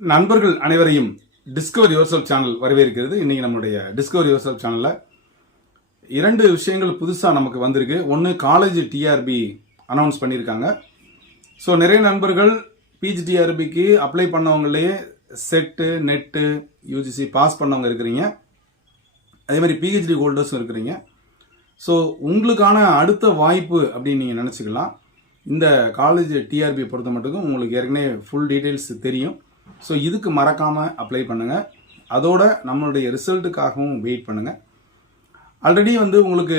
நண்பர்கள் அனைவரையும் discover your channel வரவேற்கிறது. இன்னைக்கு நம்மளுடைய டிஸ்கவர் யுவர் சேனல்ல இரண்டு விஷயங்கள் புதுசாக நமக்கு வந்திருக்கு. ஒன்று காலேஜ் டிஆர்பி அனௌன்ஸ் பண்ணியிருக்காங்க ஸோ நிறைய நண்பர்கள் பிஜிடிஆர்பிக்கு அப்ளை பண்ணவங்களே செட்டு நெட்டு யூஜிசி பாஸ் பண்ணவங்க இருக்கிறீங்க. அதே மாதிரி பிஹெச்டி ஹோல்டர்ஸும் இருக்கிறீங்க. ஸோ உங்களுக்கான அடுத்த வாய்ப்பு அப்படின்னு நீங்கள் நினச்சிக்கலாம். இந்த காலேஜ் டிஆர்பி பொறுத்த மட்டுக்கும் உங்களுக்கு ஏற்கனவே ஃபுல் டீட்டெயில்ஸ் தெரியும். ஸோ இதுக்கு மறக்காமல் அப்ளை பண்ணுங்கள் அதோட நம்மளுடைய ரிசல்ட்டுக்காகவும் வெயிட் பண்ணுங்கள் ஆல்ரெடி வந்து உங்களுக்கு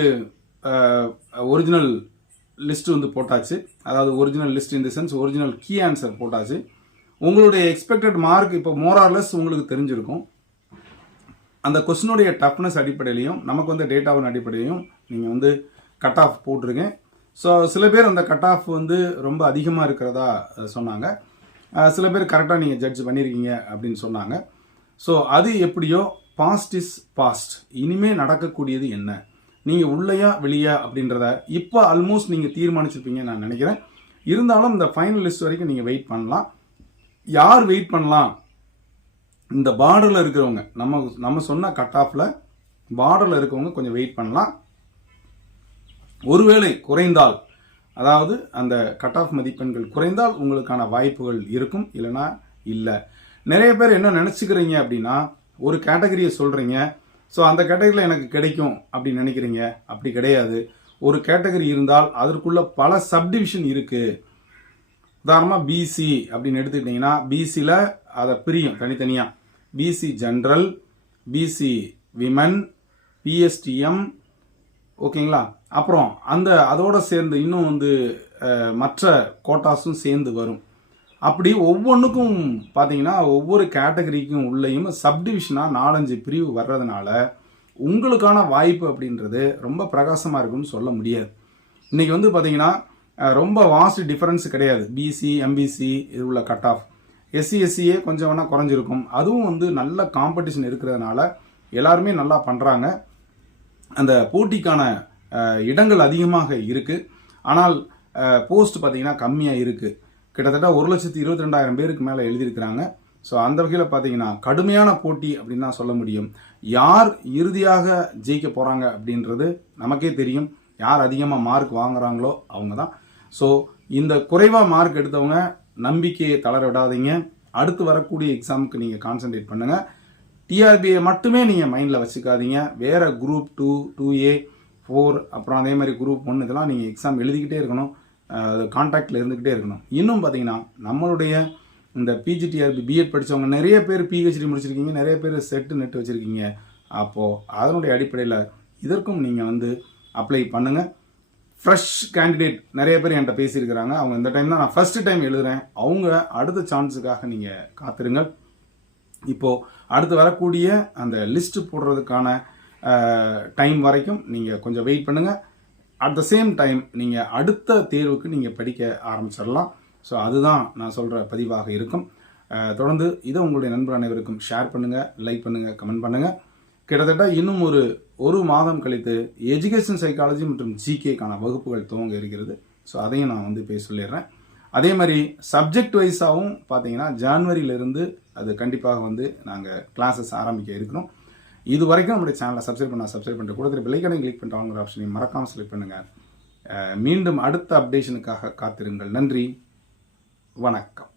ஒரிஜினல் லிஸ்ட் வந்து போட்டாச்சு. அதாவது original list in the sense original key answer போட்டாச்சு. உங்களுடைய எக்ஸ்பெக்டட் மார்க் இப்போ மோரார்லெஸ் உங்களுக்கு தெரிஞ்சிருக்கும். அந்த கொஸ்டினுடைய டஃப்னஸ் அடிப்படையிலையும் நமக்கு வந்து டேட்டாவின் அடிப்படையிலையும் நீங்கள் வந்து கட் ஆஃப் போட்டிருங்க. ஸோ சில பேர் அந்த கட் ஆஃப் வந்து ரொம்ப அதிகமாக இருக்கிறதா சொன்னாங்க. சில பேர் கரெக்டாக நீங்கள் ஜட்ஜ் பண்ணியிருக்கீங்க அப்படின்னு சொன்னாங்க. ஸோ அது எப்படியோ பாஸ்ட் இஸ் பாஸ்ட் இனிமேல் நடக்கக்கூடியது என்ன? நீங்கள் உள்ளையா வெளியா அப்படின்றத இப்போ ஆல்மோஸ்ட் நீங்கள் தீர்மானிச்சிருப்பீங்கன்னு நான் நினைக்கிறேன். இருந்தாலும் இந்த ஃபைனல் லிஸ்ட் வரைக்கும் நீங்கள் வெயிட் பண்ணலாம். யார் வெயிட் பண்ணலாம்? இந்த பார்டரில் இருக்கிறவங்க. நம்ம நம்ம சொன்ன கட் ஆஃபில் பார்டரில் இருக்கவங்க கொஞ்சம் வெயிட் பண்ணலாம். ஒருவேளை குறைந்தால் அதாவது அந்த கட் ஆஃப் மதிப்பெண்கள் குறைந்தால் உங்களுக்கான வாய்ப்புகள் இருக்கும் இல்லைன்னா இல்லை. நிறைய பேர் என்ன நினச்சிக்கிறீங்க அப்படின்னா ஒரு கேட்டகரியை சொல்கிறீங்க ஸோ அந்த கேட்டகரியில் எனக்கு கிடைக்கும் அப்படின்னு நினைக்கிறீங்க. அப்படி கிடையாது. ஒரு கேட்டகரி இருந்தால் அதற்குள்ள பல சப்டிவிஷன் இருக்குது உதாரணமாக பிசி அப்படின்னு எடுத்துக்கிட்டிங்கன்னா பிசியில் அதை பிரியும் தனித்தனியாக BC general BC women PSTM ஓகேங்களா? அப்புறம் அந்த அதோடு சேர்ந்து இன்னும் வந்து மற்ற கோட்டாஸும் சேர்ந்து வரும். அப்படி ஒவ்வொன்றுக்கும் பார்த்தீங்கன்னா ஒவ்வொரு கேட்டகரிக்கும் உள்ளேயும் சப்டிவிஷனாக நாலஞ்சு பிரிவு வர்றதுனால உங்களுக்கான வாய்ப்பு அப்படின்றது ரொம்ப பிரகாசமாக இருக்கும்னு சொல்ல முடியாது. இன்றைக்கி வந்து பார்த்தீங்கன்னா ரொம்ப வாஸ்ட் டிஃபரன்ஸ் கிடையாது. பிசி எம்பிசி இது உள்ள கட் ஆஃப் எஸ்சி எஸ்சியே கொஞ்சம் வேணால் குறைஞ்சிருக்கும். அதுவும் வந்து நல்ல காம்படிஷன் இருக்கிறதுனால எல்லாருமே நல்லா பண்ணுறாங்க அந்த போட்டிக்கான இடங்கள் அதிகமாக இருக்குது ஆனால் போஸ்ட் பார்த்தீங்கன்னா கம்மியாக இருக்குது கிட்டத்தட்ட ஒரு லட்சத்தி இருபத்தி ரெண்டாயிரம் பேருக்கு மேலே எழுதியிருக்கிறாங்க. ஸோ அந்த வகையில் பார்த்தீங்கன்னா கடுமையான போட்டி அப்படின்னு தான் சொல்ல முடியும். யார் இறுதியாக ஜெயிக்க போகிறாங்க அப்படின்றது நமக்கே தெரியும். யார் அதிகமாக மார்க் வாங்குறாங்களோ அவங்க தான். ஸோ இந்த குறைவாக மார்க் எடுத்தவங்க நம்பிக்கையை தளர விடாதீங்க. அடுத்து வரக்கூடிய எக்ஸாமுக்கு நீங்கள் கான்சென்ட்ரேட் பண்ணுங்கள் டிஆர்பியை மட்டுமே நீங்கள் மைண்டில் வச்சுக்காதீங்க. வேறு group two two A four அப்புறம் அதே மாதிரி குரூப் ஒன் இதெல்லாம் நீங்கள் எக்ஸாம் எழுதிக்கிட்டே இருக்கணும். அது கான்டாக்டில் இருந்துக்கிட்டே இருக்கணும். இன்னும் பார்த்தீங்கன்னா நம்மளுடைய இந்த பிஜிடிஆர்பி பிஎட் படித்தவங்க நிறைய பேர் பிஹெச்டி முடிச்சிருக்கீங்க நிறைய பேர் செட்டு நெட் வச்சுருக்கீங்க. அப்போது அதனுடைய அடிப்படையில் இதற்கும் நீங்கள் வந்து அப்ளை பண்ணுங்கள் ஃப்ரெஷ் கேண்டிடேட் நிறைய பேர் என்கிட்ட பேசியிருக்கிறாங்க. அவங்க இந்த டைம் தான் நான் ஃபஸ்ட்டு டைம் எழுதுகிறேன் அவங்க அடுத்த சான்ஸுக்காக நீங்கள் காத்திருங்கள். இப்போது அடுத்து வரக்கூடிய அந்த லிஸ்ட்டு போடுறதுக்கான டைம் வரைக்கும் நீங்கள் கொஞ்சம் வெயிட் பண்ணுங்கள் அட் த சேம் டைம் நீங்கள் அடுத்த தேர்வுக்கு நீங்கள் படிக்க ஆரம்பிச்சிடலாம். ஸோ அதுதான் நான் சொல்கிற பதிவாக இருக்கும். தொடர்ந்து இதை உங்களுடைய நண்பர் அனைவருக்கும் ஷேர் பண்ணுங்கள் லைக் பண்ணுங்கள் கமெண்ட் பண்ணுங்கள் கிட்டத்தட்ட இன்னும் ஒரு ஒரு மாதம் கழித்து எஜுகேஷன் சைக்காலஜி மற்றும் ஜிகேக்கான வகுப்புகள் துவங்க இருக்கிறது. ஸோ அதையும் நான் வந்து பேச சொல்லிடுறேன் அதே மாதிரி சப்ஜெக்ட் வைஸாகவும் பார்த்தீங்கன்னா ஜான்வரியிலிருந்து அது கண்டிப்பாக வந்து நாங்கள் கிளாஸஸ் ஆரம்பிக்க இருக்கிறோம். இது வரைக்கும் நம்முடைய சேனலை சப்ஸ்கிரைப் பண்ண சப்ஸ்கிரைப் பண்ணிட்டு கூட பிள்ளைக்கடை கிளிக் பண்ணுறாங்கிற ஆப்ஷனையும் மறக்காமல் செலக்ட் பண்ணுங்கள் மீண்டும் அடுத்த அப்டேஷனுக்காக காத்திருங்கள். நன்றி. வணக்கம்.